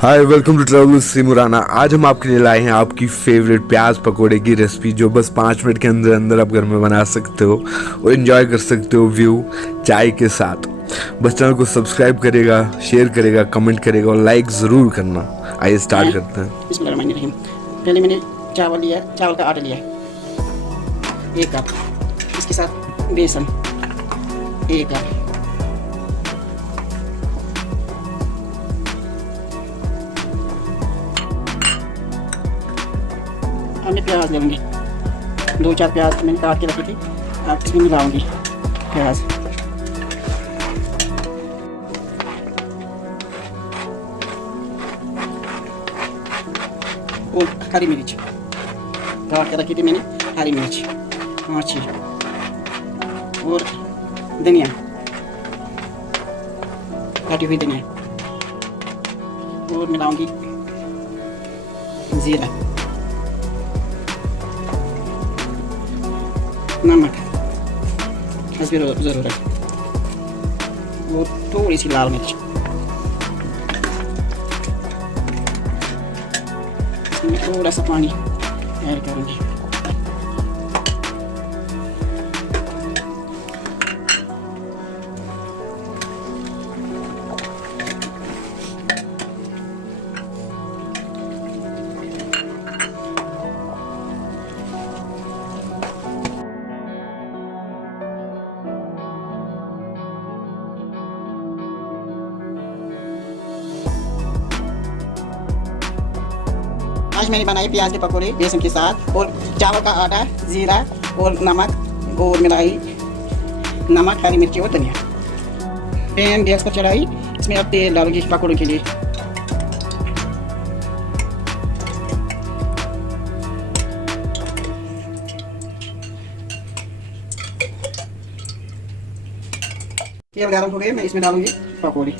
Hi welcome to travel सिमुराना। आज हम आपके लिए लाए हैं आपकी फेवरेट प्याज पकोड़े की रेसिपी, जो बस 5 मिनट के अंदर अंदर आप घर में बना सकते हो और एंजॉय कर सकते हो व्यू चाय के साथ। बस चैनल को सब्सक्राइब करेगा, शेयर करेगा, कमेंट करेगा और लाइक ज़रूर करना। आइए स्टार्ट करते हैं। बिस्मिल्लाहिर्रहमानिर्रहीम। पहले मैंने चावल लिया, चावल का आटा लिया 1 कप। इसके साथ बेसन 1 कप, अब मैं प्याज ले लूँगी। 2-4 प्याज मैंने काट के रखी थी, अब इसमें मिलाऊंगी प्याज। और हरी मिर्च काट के रखी थी मैंने, हरी मिर्च 5-6, और धनिया, काटी हुई धनिया, और मिलाऊंगी जीरा, नमक हस्बे ज़रूरत, और थोड़ी सी लाल मिर्च। इसमें थोड़ा सा पानी ऐड करूँगी। आज मैंने बनाए प्याज के पकौड़े बेसन के साथ, और चावल का आटा, जीरा और नमक, और मिलाई नमक, हरी मिर्ची और धनिया। पैन गैस पर चढ़ाई, इसमें अब तेल डालूंगी पकौड़े के लिए। तेल गर्म हो गए, मैं इसमें डालूंगी पकौड़े।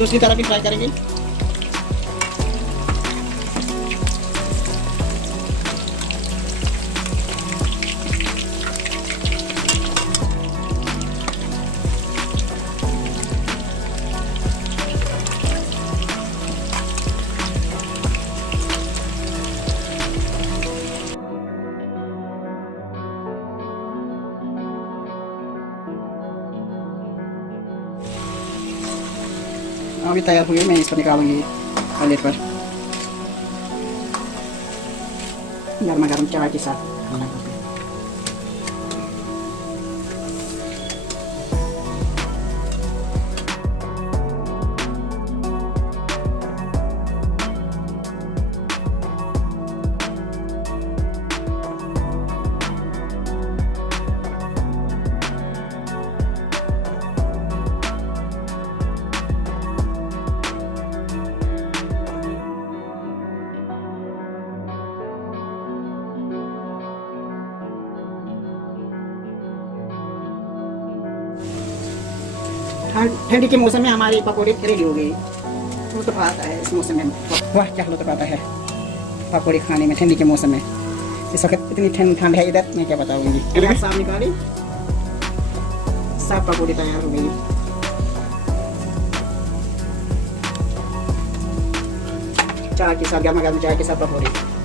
दूसरी तरफ भी फ्राई करेंगे। अभी तैयार हुई, मैं इसको निकालूंगी प्लेट पर। गर्मा गर्म चाय के साथ खाना खाते हैं। ठंडी के मौसम में हमारी पकौड़े रेडी हो गई। वो तो आता है इस मौसम में, वाह क्या लुत्फ आता है पकौड़े खाने में ठंडी के मौसम में। इस वक्त इतनी ठंड है इधर, मैं क्या बताऊंगी। साफ निकाली, साफ पकौड़े तैयार हो गई। चाय के साथ, गर्मा गर्म चाय के साथ पकौड़े।